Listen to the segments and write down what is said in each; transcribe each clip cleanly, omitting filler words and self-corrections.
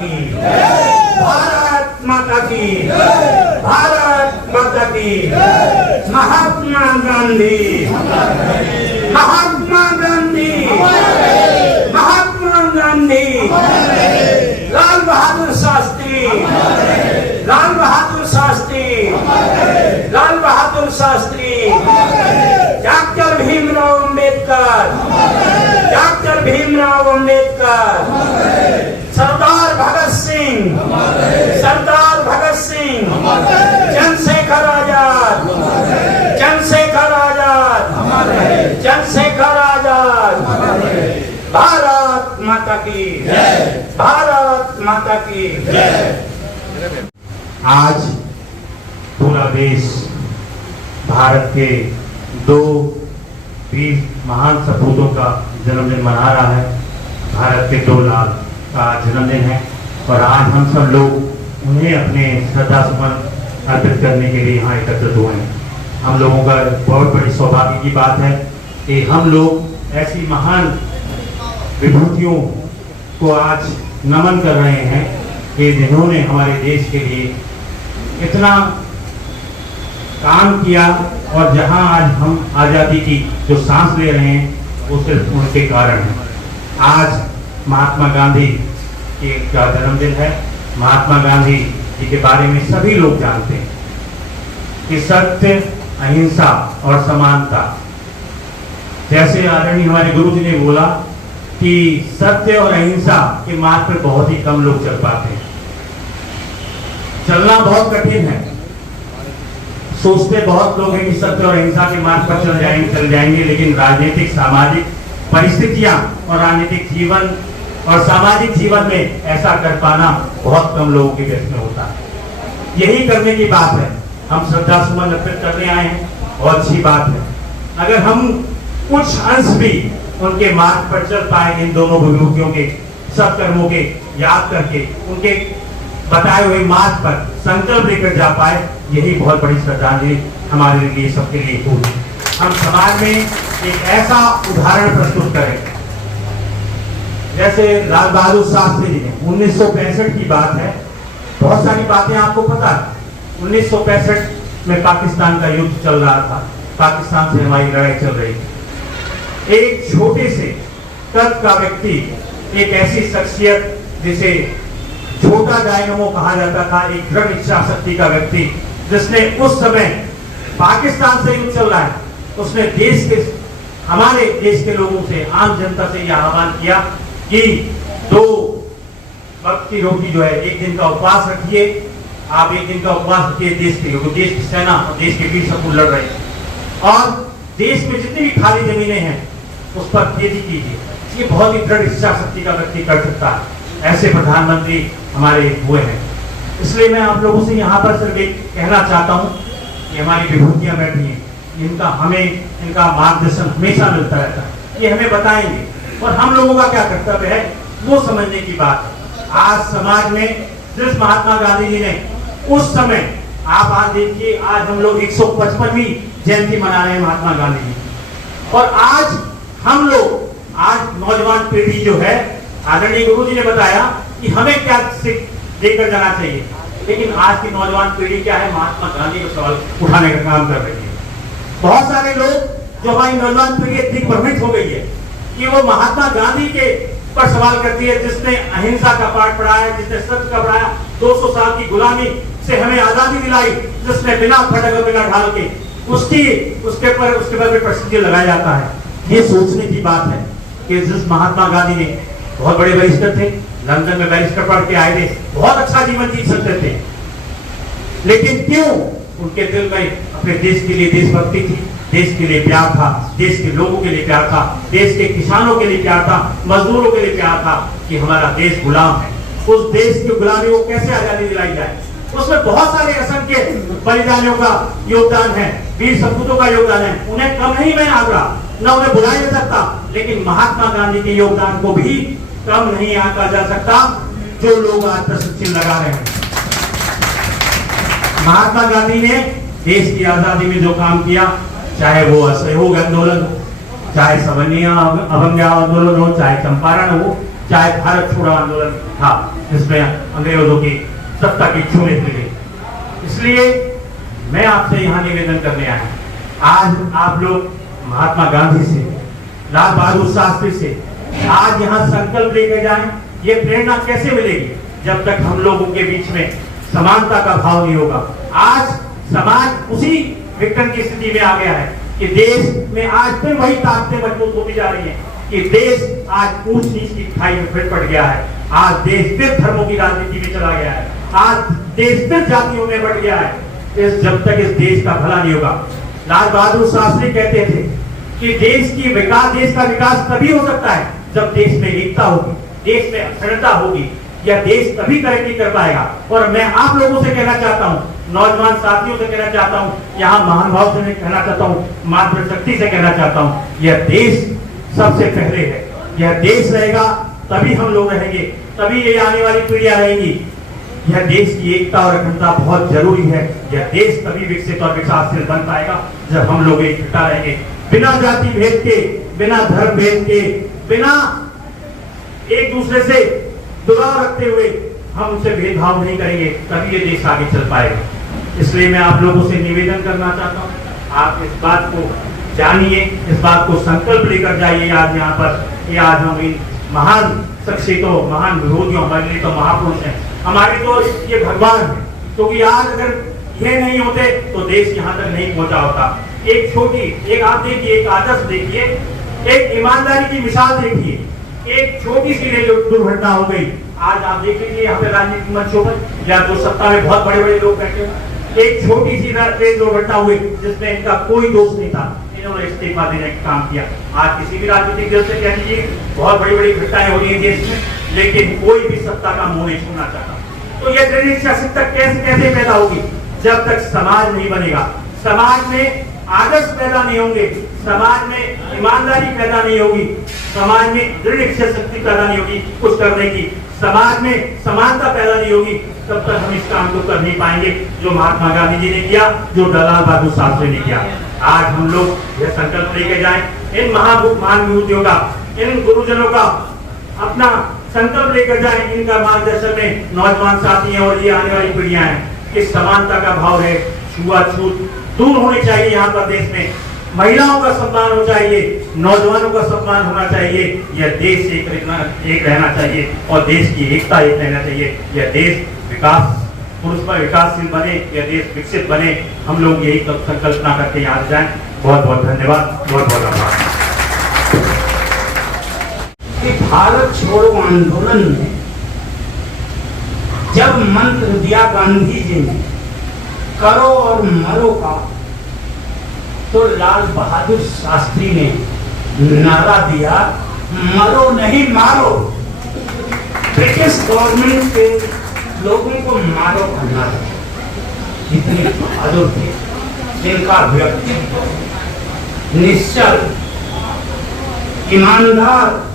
की, भारत माता की, भारत माता की। महात्मा गांधी, महात्मा गांधी, महात्मा गांधी, लाल बहादुर शास्त्री, लाल बहादुर शास्त्री, लाल बहादुर शास्त्री, डॉक्टर भीमराव अंबेडकर, डॉक्टर भीमराव अंबेडकर, सरदार भगत सिंह, सरदार भगत सिंह, चंद्रशेखर आजाद, चंद्रशेखर आजाद, चंद्रशेखर आजाद। भारत माता की, भारत माता की। आज पूरा देश भारत के दो वीर महान सपूतों का जन्मदिन मना रहा है। भारत के दो लाल का जन्मदिन है और आज हम सब लोग उन्हें अपने श्रद्धा सुमन अर्पित करने के लिए यहाँ एकत्रित हुए हैं। हम लोगों का बहुत बड़ी सौभाग्य की बात है कि हम लोग ऐसी महान विभूतियों को आज नमन कर रहे हैं कि जिन्होंने हमारे देश के लिए इतना काम किया और जहां आज हम आज़ादी की जो सांस ले रहे हैं वो सिर्फ उनके कारण है। आज महात्मा गांधी का जन्मदिन है। महात्मा गांधी जी के बारे में सभी लोग जानते हैं कि सत्य, अहिंसा और समानता, जैसे आदरणीय हमारे गुरु जी ने बोला कि सत्य और अहिंसा के मार्ग पर बहुत ही कम लोग चल पाते हैं। चलना बहुत कठिन है। सोचते बहुत लोग हैं कि सत्य और अहिंसा के मार्ग पर चल जाएंगे, लेकिन राजनीतिक, सामाजिक परिस्थितियां और राजनीतिक जीवन और सामाजिक जीवन में ऐसा कर पाना बहुत कम लोगों के देश में होता है। यही करने की बात है। हम श्रद्धा सुमन अर्पित करने आए हैं, बहुत अच्छी बात है। अगर हम कुछ अंश भी उनके मार्ग पर चल पाए, इन दोनों विभूतियों के सत्कर्मों के याद करके उनके बताए हुए मार्ग पर संकल्प लेकर जा पाए, यही बहुत बड़ी श्रद्धांजलि हमारे लिए, सबके लिए होगी। हम समाज में एक ऐसा उदाहरण प्रस्तुत करें, जैसे लाल बहादुर शास्त्री जी ने 1965 की बात है, बहुत सारी बातें आपको पता है। 1965 में पाकिस्तान का युद्ध चल रहा था, पाकिस्तान से हमारी लड़ाई चल रही थी। एक छोटे से कद का व्यक्ति, एक ऐसी शख्सियत जिसे छोटा डायनामो कहा जाता था, एक दृढ़ इच्छा शक्ति का व्यक्ति, जिसने उस समय पाकिस्तान से युद्ध चल रहा है, उसने देश के, हमारे देश के लोगों से, आम जनता से यह आह्वान किया कि 2 वक्त की रोटी जो है, एक दिन का उपवास रखिए, आप एक दिन का उपवास रखिए देश के लोगों, देश की सेना और देश के वीर सपूत लड़ रहे हैं, और देश में जितनी भी खाली जमीनें हैं उस पर खेती कीजिए। ये बहुत ही दृढ़ इच्छा शक्ति का व्यक्ति कर सकता है। ऐसे प्रधानमंत्री हमारे हुए हैं। इसलिए मैं आप लोगों से यहाँ पर सिर्फ एक कहना चाहता हूँ कि हमारी विभूतियाँ बैठी हैं, इनका मार्गदर्शन हमेशा मिलता रहता है। ये हमें बताएंगे और हम लोगों का क्या कर्तव्य है वो समझने की बात है। आज समाज में सिर्फ महात्मा गांधी जी ने उस समय, आप आज देखिए, आज हम लोग 155वीं जयंती मना रहे हैं महात्मा गांधी जी, और आज हम लोग, आज नौजवान पीढ़ी जो है, आदरणीय गुरु जी ने बताया कि हमें क्या सीख देकर जाना चाहिए, लेकिन आज की नौजवान पीढ़ी क्या है, महात्मा गांधी को सवाल उठाने का काम कर रही है। बहुत सारे लोग, जो हमारी नौजवान पीढ़ी दिग्भ्रमित हो गई है कि वो महात्मा गांधी के पर सवाल करती है, जिसने अहिंसा का पाठ पढ़ाया, जिसने सत्य का पढ़ाया, 200 साल की गुलामी से हमें आजादी दिलाई, जिसने बिना फटक और बिना ढाल के उसके पर प्रसिद्धि लगाया जाता है। ये सोचने की बात है कि जिस महात्मा गांधी ने, बहुत बड़े बैरिस्टर थे, लंदन में बैरिस्टर पढ़ के आए थे, बहुत अच्छा जीवन जी सकते थे, लेकिन क्यों उनके दिल में अपने देश के लिए देशभक्ति थी, देश के लिए प्यार था, देश के लोगों के लिए प्यार था, देश के किसानों के लिए प्यार था, मजदूरों के लिए प्यार था कि हमारा देश गुलाम है। उस देश की गुलामी को कैसे आजादी दिलाई जाए, उसमें बहुत सारे असंख्य बलिदानियों का योगदान है, वीर सपूतों का योगदान है। उन्हें कम नहीं मैं आंकड़ा, न उन्हें बुलाया जा सकता, लेकिन महात्मा गांधी के योगदान को भी कम नहीं आंका जा सकता, जो लोग आज प्रश्न चिन्ह लगा रहे हैं। महात्मा गांधी ने देश की आजादी में जो काम किया, चाहे वो असहयोग आंदोलन हो, चाहे सवर्णीय अभंग आंदोलन हो, चाहे चंपारण हो, चाहे भारत छोड़ो आंदोलन था, जिसमें अंग्रेजों की सत्ता की छूने मिल गई। इसलिए मैं आपसे यहाँ निवेदन करने आया, आज आप लोग महात्मा गांधी से, लाल बहादुर शास्त्री से आज यहाँ संकल्प लेके जाएं। ये प्रेरणा कैसे मिलेगी जब तक हम लोगों के बीच में समानता का भाव नहीं होगा। आज समाज उसी विकटन की स्थिति में आ गया है कि देश में आज फिर वही ताकतें मजबूत होती जा रही हैं कि देश आज ऊंच नीच की खाई में फिर पड़ गया है। आज देश फिर धर्मों की राजनीति में चला गया है। आज देश फिर जातियों में बढ़ गया है। जब तक इस देश का भला नहीं होगा, लाल बहादुर शास्त्री कहते थे कि देश का विकास तभी हो सकता है जब देश में एकता होगी, देश में अखंडता होगी, या देश तभी तरक्की कर पाएगा। और मैं आप लोगों से कहना चाहता हूँ, नौजवान साथियों से कहना चाहता हूँ, यहाँ महानुभाव से कहना चाहता हूँ, मातृशक्ति से कहना चाहता हूँ, यह देश सबसे पहले है। यह देश रहेगा तभी हम लोग रहेंगे, तभी ये आने वाली पीढ़ियां रहेंगी। यह देश की एकता और अखंडता बहुत जरूरी है। यह देश तभी विकसित और विकासशील बन पाएगा जब हम लोग इकट्ठा रहेंगे, बिना जाति भेद के, बिना धर्म भेद के, बिना एक दूसरे से दुराव रखते हुए हम उनसे भेदभाव नहीं करेंगे, तभी ये देश आगे चल पाएगा। इसलिए मैं आप लोगों से निवेदन करना चाहता हूँ, आप इस बात को जानिए, इस बात को संकल्प लेकर जाइए। आज यहाँ पर आज हम इन महान शख्सियतों, महान विभूतियों, हमारे लिए तो महापुरुष हैं, हमारे तो ये भगवान है, क्योंकि आज अगर ये नहीं होते तो देश यहाँ तक नहीं पहुंचा होता। एक छोटी, एक आप देखिए, एक आदर्श देखिए, एक ईमानदारी की मिसाल देखिए, एक छोटी सी रेल दुर्घटना हो गई। आज आप देख लीजिए यहाँ पे राजनीतिक मंचों पर या जो सत्ता में बहुत बड़े बड़े लोग बैठे हैं, एक छोटी सी रेल दुर्घटना हुई जिसमें इनका कोई दोष नहीं था, इन्होंने इस्तीफा देने का काम किया। आज किसी भी राजनीतिक दल से कह लीजिए, बहुत बड़ी बड़ी घटनाएं हो रही है देश में, लेकिन कोई भी सत्ता का मुंह नहीं छूना चाहता। तो यह दृढ़ इच्छाशक्ति कैसे पैदा होगी जब तक समाज नहीं बनेगा, समाज में आदर्श पैदा नहीं होंगे, समाज में ईमानदारी पैदा नहीं होगी, समाज में दृढ़ इच्छाशक्ति पैदा नहीं होगी कुछ करने की, समाज में समानता पैदा नहीं होगी, तब तक हम इस काम को कर नहीं पाएंगे जो महात्मा गांधी जी ने किया, जो लाल बहादुर शास्त्री ने किया। आज हम लोग यह संकल्प लेके जाएं, इन महान विभूतियों का, इन गुरुजनों का अपना संकल्प लेकर जाएं, इनका मार्गदर्शन में नौजवान साथी हैं और ये आने वाली पीढ़ियां हैं कि समानता का भाव है, छुआछूत दूर होनी चाहिए। यहाँ पर देश में महिलाओं का सम्मान होना चाहिए, नौजवानों का सम्मान होना चाहिए, यह देश एक रहना चाहिए और देश की एकता एक रहना चाहिए। यह देश विकासशील बने, यह देश विकसित बने, हम लोग यही संकल्पना करके यहाँ जाएं। बहुत बहुत धन्यवाद, बहुत बहुत आभार। भारत छोड़ो आंदोलन में जब मंत्र दिया गांधी जी ने करो और मरो का, तो लाल बहादुर शास्त्री ने नारा दिया मरो नहीं मारो। ब्रिटिश गवर्नमेंट के लोगों को मारो का नारा। जितने बहादुर थे, जिनका व्यक्तित्व निश्चल, ईमानदार,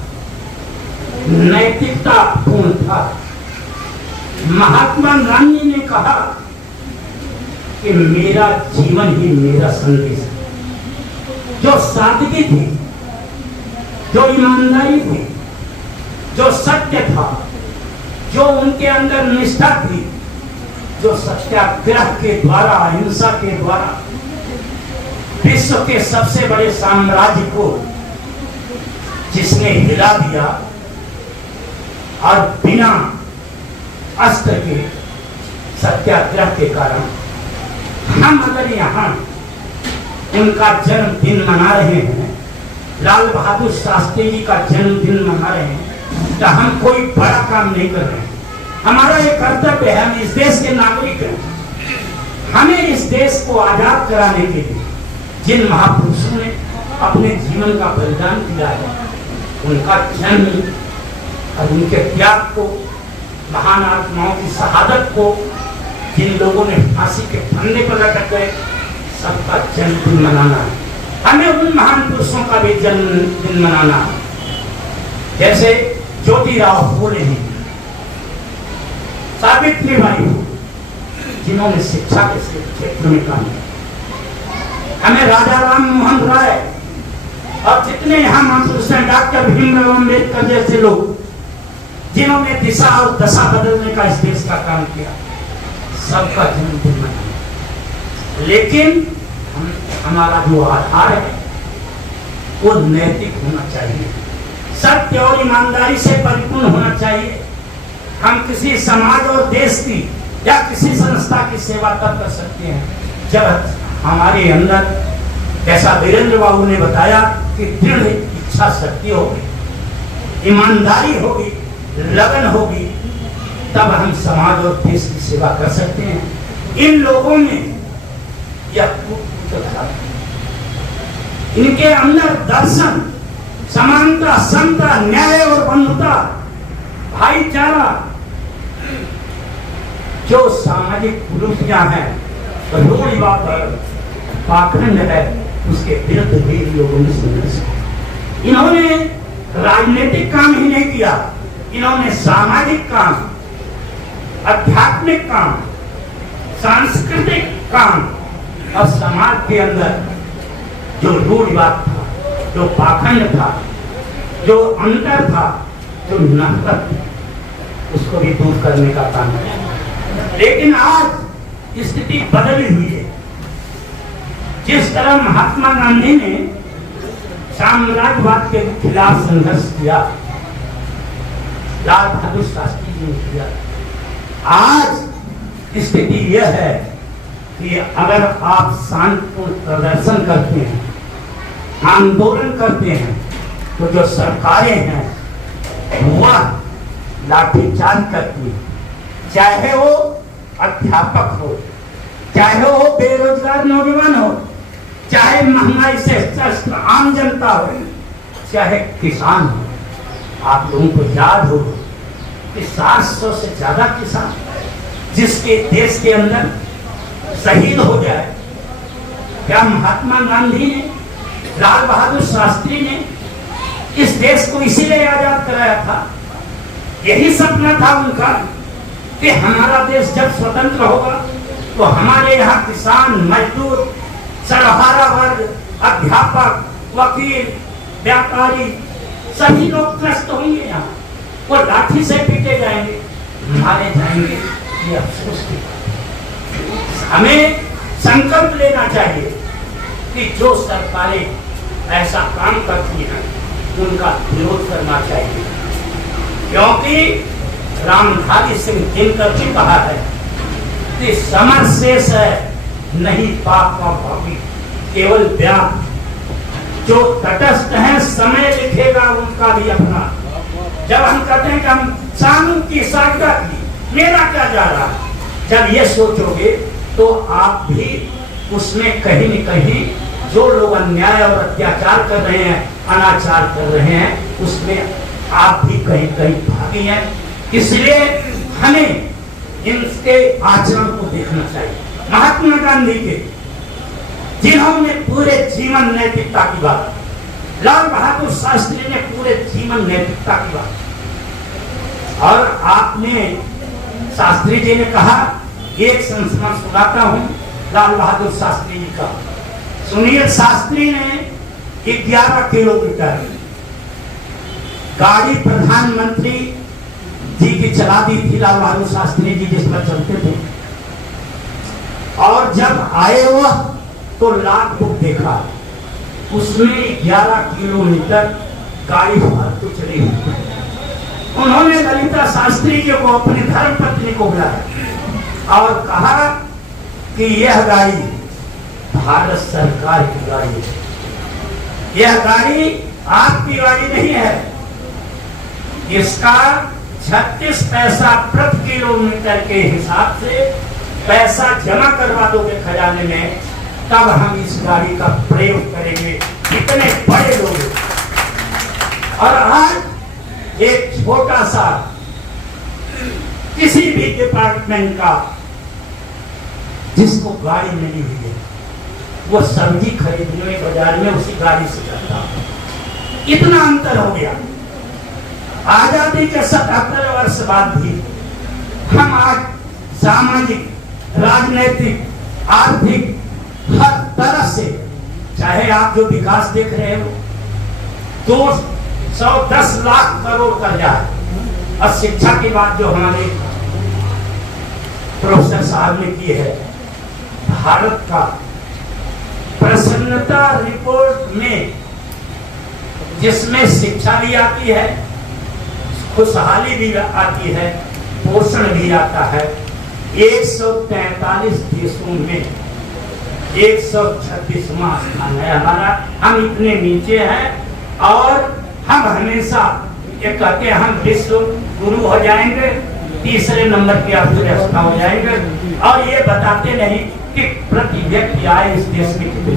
नैतिकता पूर्ण था। महात्मा गांधी ने कहा कि मेरा जीवन ही मेरा संदेश है। जो सादगी थी, जो ईमानदारी थी, जो सत्य था, जो उनके अंदर निष्ठा थी, जो सत्याग्रह के द्वारा, अहिंसा के द्वारा विश्व के सबसे बड़े साम्राज्य को जिसने हिला दिया और बिना अस्त्र के सत्याग्रह के कारण हम अगर यहाँ उनका जन्मदिन मना रहे हैं, लाल बहादुर शास्त्री जी का जन्मदिन मना रहे हैं, तो हम कोई बड़ा काम नहीं कर रहे हैं। हमारा एक कर्तव्य है, हम इस देश के नागरिक हैं। हमें इस देश को आजाद कराने के लिए जिन महापुरुषों ने अपने जीवन का बलिदान दिया है, उनका जन्म और उनके त्याग को, महान आत्माओं की शहादत को, जिन लोगों ने फांसी के फंदे पर लटक गए, सबका जन्मदिन मनाना है। हमें उन महान पुरुषों का भी जन्मदिन मनाना है, जैसे ज्योतिराव फूले हैं, सावित्रीबाई हो, जिन्होंने शिक्षा के क्षेत्र में काम किया। हमें राजा राम मोहन राय और जितने यहाँ महापुरुष हैं, डॉक्टर भीमराव अम्बेडकर जैसे लोग, जिन्होंने दिशा और दशा बदलने का इस देश का काम किया, सबका जन्मदिन मनाएं। लेकिन हमारा जो आधार है वो नैतिक होना चाहिए, सत्य और ईमानदारी से परिपूर्ण होना चाहिए। हम किसी समाज और देश की या किसी संस्था की सेवा तब कर सकते हैं जब हमारे अंदर, जैसा वीरेंद्र बाबू ने बताया, कि दृढ़ इच्छा शक्ति होगी, ईमानदारी होगी, लगन होगी, तब हम समाज और देश की सेवा कर सकते हैं। इन लोगों में यह था, इनके अंदर दर्शन, समानता, समता, न्याय और बंधुता, भाईचारा, जो सामाजिक कुरीतियां हैं, रूढ़िवाद, पाखंड है, उसके विरुद्ध भी लोगों ने संघर्ष किया। इन्होंने राजनीतिक काम ही नहीं किया, इन्होंने सामाजिक काम, आध्यात्मिक काम, सांस्कृतिक काम और समाज के अंदर जो रूढ़िवाद था, जो पाखंड था, जो अंतर था, जो नफरत थी, उसको भी दूर करने का काम किया। लेकिन आज स्थिति बदली हुई है। जिस तरह महात्मा गांधी ने साम्राज्यवाद के खिलाफ संघर्ष किया, लाल बहादुर शास्त्री जी ने किया, आज स्थिति यह है कि अगर आप शांतिपूर्ण प्रदर्शन करते हैं, आंदोलन करते हैं, तो जो सरकारें हैं वह लाठीचार्ज करती है, चाहे वो अध्यापक हो, चाहे वो बेरोजगार नौजवान हो, चाहे महंगाई से त्रस्त आम जनता हो, चाहे किसान हो। आप लोगों को याद हो कि 700 से ज्यादा किसान जिसके देश के अंदर शहीद हो जाए, क्या महात्मा गांधी ने, लाल बहादुर शास्त्री ने इस देश को इसीलिए आजाद कराया था? यही सपना था उनका कि हमारा देश जब स्वतंत्र होगा तो हमारे यहाँ किसान, मजदूर, सर्वहारा वर्ग, अध्यापक, वकील, व्यापारी, सभी लोग त्रस्त होंगे। यहाँ वो लाठी से पीटे जाएंगे, मारे जाएंगे। ये अफसोस की बात। हमें संकल्प लेना चाहिए कि जो सरकारें ऐसा काम करती हैं उनका विरोध करना चाहिए, क्योंकि रामधारी सिंह दिनकर ने कहा है कि समर शेष है नहीं पाप का भावी, केवल व्याप। जो तटस्थ है समय लिखेगा उनका भी अपना। जब हम कहते हैं कि हम कानून की साझा की, मेरा क्या जा रहा है, जब ये सोचोगे तो आप भी उसमें कहीं न कहीं जो लोग अन्याय और अत्याचार कर रहे हैं, अनाचार कर रहे हैं, उसमें आप भी कहीं कहीं भागी हैं। इसलिए हमें इनके आचरण को देखना चाहिए। महात्मा गांधी के, जिन्होंने पूरे जीवन नैतिकता की बात, लाल बहादुर शास्त्री ने पूरे जीवन नैतिकता की बात, और आपने, शास्त्री जी ने कहा, एक संस्मरण सुनाता हूं लाल बहादुर शास्त्री जी का। सुनील शास्त्री ने 11 किलोमीटर गाड़ी प्रधानमंत्री जी की चला दी थी, लाल बहादुर शास्त्री जी जिस पर चलते थे, और जब आए वह तो लाख बुक देखा, उसमें 11 किलोमीटर गाड़ी फालतू चली हुई। उन्होंने ललिता शास्त्री जी को, अपनी धर्म पत्नी को बुलाया और कहा कि यह गाड़ी भारत सरकार की गाड़ी है, यह गाड़ी आपकी गाड़ी नहीं है, इसका 36 पैसा प्रति किलोमीटर के हिसाब से पैसा जमा करवा दोगे खजाने में, तब हम इस गाड़ी का प्रयोग करेंगे। इतने बड़े लोग, और आज एक छोटा सा किसी भी डिपार्टमेंट का जिसको गाड़ी मिली हुई है, वो सब्जी खरीदने बाजार में उसी गाड़ी से जाता है। इतना अंतर हो गया। आजादी के 77 वर्ष बाद भी हम आज सामाजिक, राजनीतिक, आर्थिक, हर तरह से, चाहे आप जो विकास देख रहे हो, 210 लाख करोड़ कर्जा है, और शिक्षा की बात जो हमारे प्रोफेसर साहब ने की है, भारत का प्रसन्नता रिपोर्ट में जिसमें शिक्षा भी आती है, खुशहाली भी आती है, पोषण भी आता है, 143 देशों में 136वां स्थान है हमारा। हम इतने नीचे हैं और हम हमेशा ये कहते हैं हम विश्व गुरु हो जाएंगे, तीसरे नंबर की अर्थव्यवस्था हो जाएंगे, और ये बताते नहीं कि प्रति व्यक्ति आय इस देश में कितनी।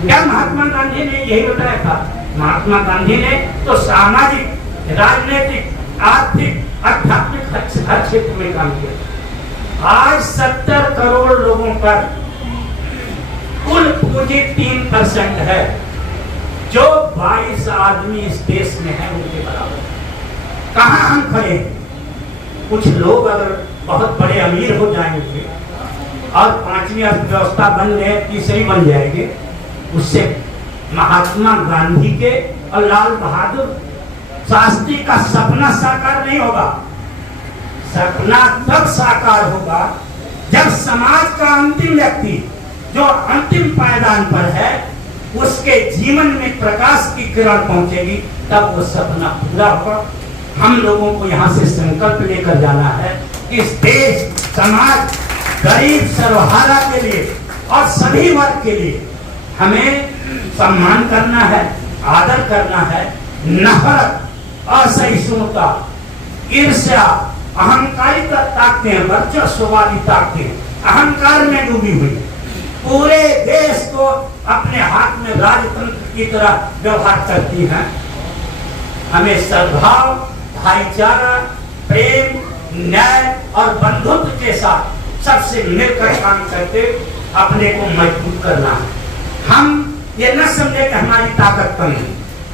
क्या महात्मा गांधी ने यही बताया था? महात्मा गांधी ने तो सामाजिक, राजनीतिक, आर्थिक, आध्यात्मिक हर क्षेत्र में काम किया। आज 70 करोड़ लोगों पर कुल पूंजी 3% है, जो 22 आदमी इस देश में है उनके बराबर। कहाँ हम खड़े हैं? कुछ लोग अगर बहुत बड़े अमीर हो जाएंगे और 5वीं अर्थव्यवस्था बन गए, तीसरी बन जाएगी, उससे महात्मा गांधी के और लाल बहादुर शास्त्री का सपना साकार नहीं होगा। सपना तब साकार होगा जब समाज का अंतिम व्यक्ति जो अंतिम पायदान पर है, उसके जीवन में प्रकाश की किरण पहुंचेगी, तब वो सपना पूरा होगा। हम लोगों को यहाँ से संकल्प लेकर जाना है कि इस देश, समाज, गरीब, सर्वहारा के लिए और सभी वर्ग के लिए हमें सम्मान करना है, आदर करना है। नफरत, असहिष्णुता, ईर्ष्या, अहंकारिता ताकतें, वर्चस्ववादी ताकतें अहंकार में डूबी हुई, पूरे देश को अपने हाथ में राजतंत्र की तरह व्यवहार करती हैं। हमें सद्भाव, भाईचारा, प्रेम, न्याय और बंधुत्व के साथ सबसे मिलकर काम करके अपने को मजबूत करना है। हम ये न समझे कि हमारी ताकत कम है,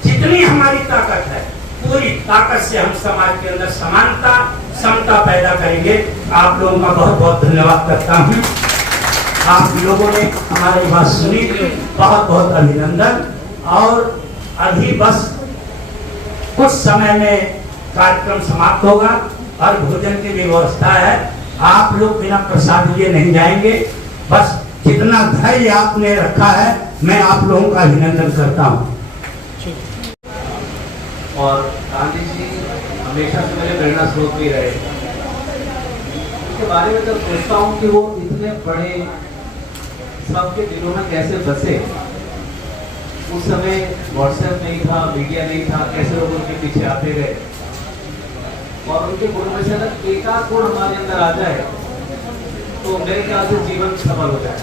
जितनी हमारी ताकत है पूरी ताकत से हम समाज के अंदर समानता, समता पैदा करेंगे। आप लोगों का बहुत बहुत धन्यवाद करता हूँ। आप लोगों ने हमारी बात सुनी, बहुत बहुत अभिनंदन। और अभी बस कुछ समय में कार्यक्रम समाप्त होगा और भोजन की व्यवस्था है। आप लोग बिना प्रसाद लिए नहीं जाएंगे। बस जितना धैर्य आपने रखा है, मैं आप लोगों का अभिनंदन करता हूँ। और गांधी जी हमेशा से मेरे प्रेरणा स्रोत भी रहे। उसके बारे में जब सोचता हूँ कि वो इतने बड़े सबके दिलों में कैसे बसे। उस समय व्हाट्सएप नहीं था, मीडिया नहीं था, कैसे लोग उनके पीछे आते गए, और उनके गुण में से अगर एक आध गुण हमारे अंदर आ जाए तो मेरे ख्याल से जीवन सफल हो जाए।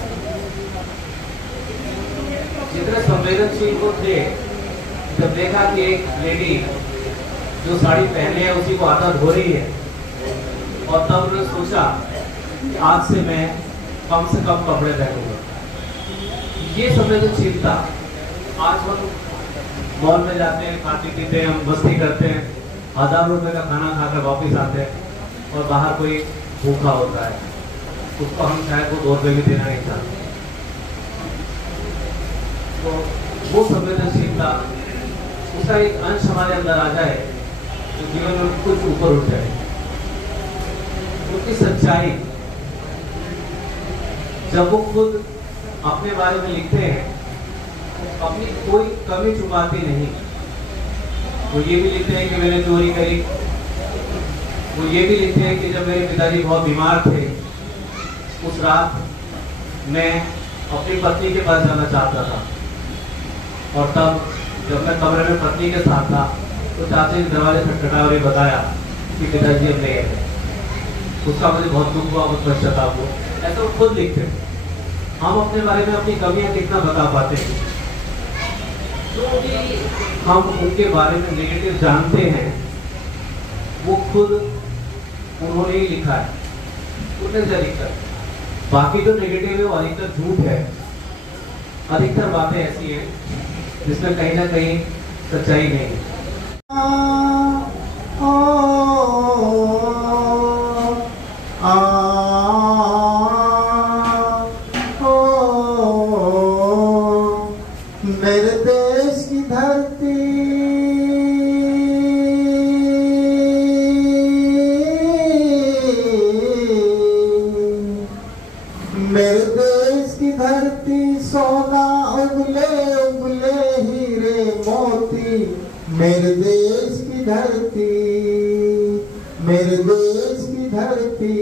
जितने संवेदनशील वो थे, जब देखा कि एक लेडी जो साड़ी पहने है उसी को आदत हो रही है, और तब उन्होंने सोचा कि आज से मैं कम से कम कपड़े पहनूंगा। ये संवेदनशीलता, आज हम मॉल में जाते हैं, खाते पीते हैं, हम मस्ती करते हैं, 1000 रुपए का खाना खाकर वापस आते हैं, और बाहर कोई भूखा होता है, उसको हम शायद वो 2 रुपए भी देना नहीं चाहते। तो वो संवेदनशीलता, उसका एक अंश हमारे अंदर आ जाए तो जीवन में कुछ ऊपर उठ जाए। उनकी सच्चाई, जब वो खुद अपने बारे में लिखते हैं, अपनी कोई कमी छुपाती नहीं। वो ये भी लिखते हैं कि मैंने चोरी करी, वो ये भी लिखते हैं कि जब मेरे पिताजी बहुत बीमार थे, उस रात मैं अपनी पत्नी के पास जाना चाहता था, और तब जब मैं कमरे में पत्नी के साथ था तो चाचा ने दरवाजे खटखटाया और ये बताया कि पिताजी अब नहीं है। उसका मुझे बहुत दुख हुआ, बहुत पश्चाताप हुआ। ऐसा वो खुद लिखते हैं। हम अपने बारे में अपनी कमियां कितना बता पाते हैं? जो भी हम उनके बारे में नेगेटिव जानते हैं, वो खुद उन्होंने ही लिखा है, उन्होंने से लिखा है। बाकी जो नेगेटिव है वो अधिकतर झूठ है, अधिकतर बातें ऐसी हैं जिसमें कहीं ना कहीं सच्चाई नहीं है। मेरे देश की धरती मेरे देश की धरती, मेरे देश की धरती,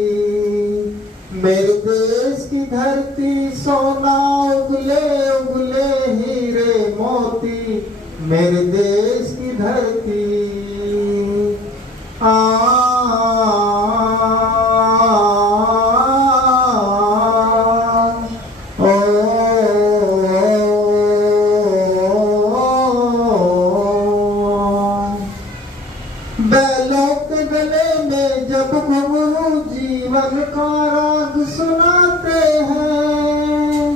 मेरे देश की धरती, सोना उगले उगले हीरे मोती, मेरे देश की धरती। बैलों के गले में जब घुंघरू जीवन का राग सुनाते हैं,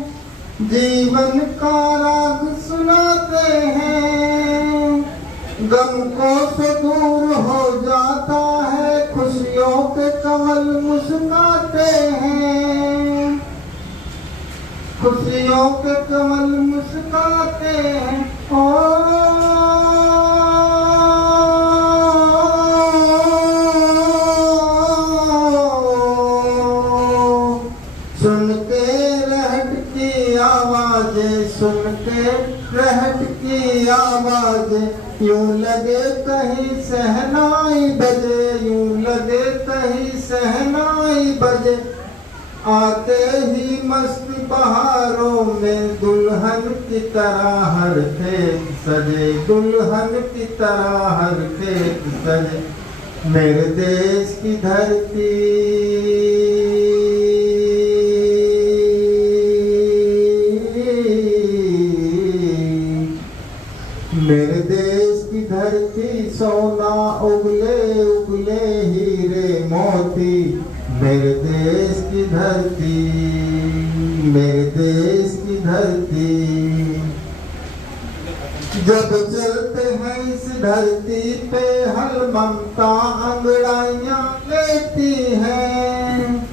जीवन का राग सुनाते हैं, गम को से दूर हो जाता है, खुशियों के कमल मुस्कुराते हैं, खुशियों के कमल मुस्कुराते हैं। सुन के रहट की आवाज़ें, सुन के रहट की आवाज़ें, यूं लगे कहीं सहनाई बजे, यूं लगे कहीं सहनाई बजे। आते ही मस्त बहारों में दुल्हन की तरह हर खेत सजे, दुल्हन की तरह हर खेत सजे। मेरे देश की धरती, मेरे देश की धरती, सोना उगले उगले हीरे मोती, मेरे देश की धरती, मेरे देश की धरती। जब चलते हैं इस धरती पे हल ममता अंगड़ाइयाँ लेती हैं,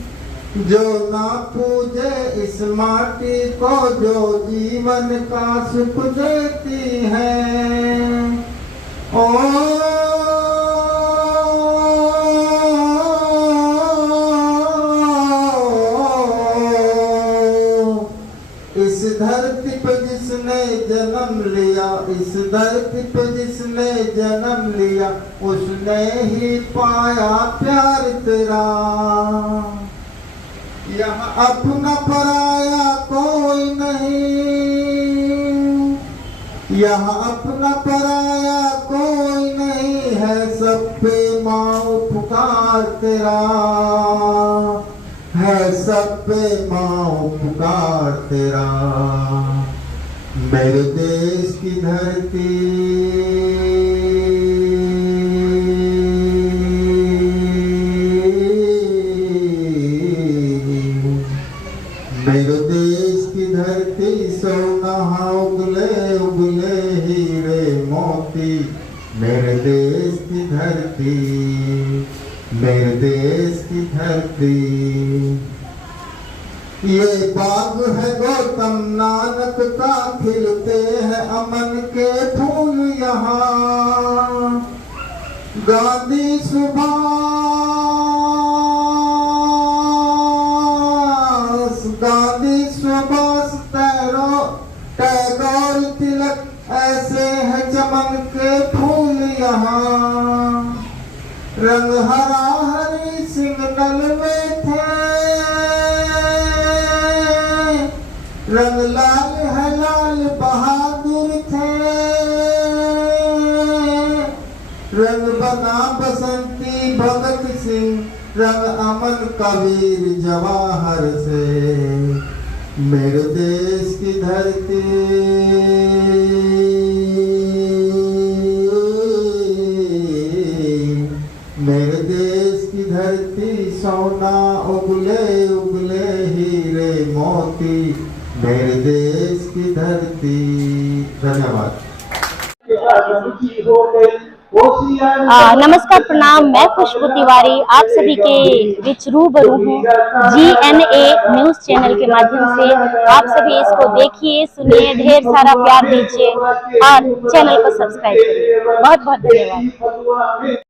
जो ना पूजे इस माटी को, जो जीवन का सुख देती है। इस धरती पे जिसने जन्म लिया, इस धरती पे जिसने जन्म लिया, उसने ही पाया प्यार तेरा। यहाँ अपना पराया कोई नहीं, यहाँ अपना पराया कोई नहीं है, सब पे माँ पुकार तेरा है, सब पे माँ पुकार तेरा। मेरे देश की धरती, मेरे देश की धरती, सोना उगले उगले हीरे मोती, मेरे देश की धरती, मेरे देश की धरती। ये बाग है गौतम नानक का, खिलते हैं अमन के फूल यहाँ। गांधी सुभाष, गांधी सुभाष टैगोर तिलक, ऐसे है चमन के फूल यहाँ। रंग हरा हरी सिंगल में थे, रंग लाल है लाल बहादुर थे, रंग बना बसंती भगत सिंह, रंग अमन कबीर जवाहर से। मेरे देश की धरती, मेरे देश की धरती, सोना उगले उगले हीरे मोती, मेरे देश की धरती। धन्यवाद। नमस्कार, प्रणाम। मैं खुशबू तिवारी आप सभी के बीच रूबरू हूँ GNA न्यूज चैनल के माध्यम से। आप सभी इसको देखिए, सुनिए, ढेर सारा प्यार दीजिए और चैनल को सब्सक्राइब करिए। बहुत बहुत धन्यवाद।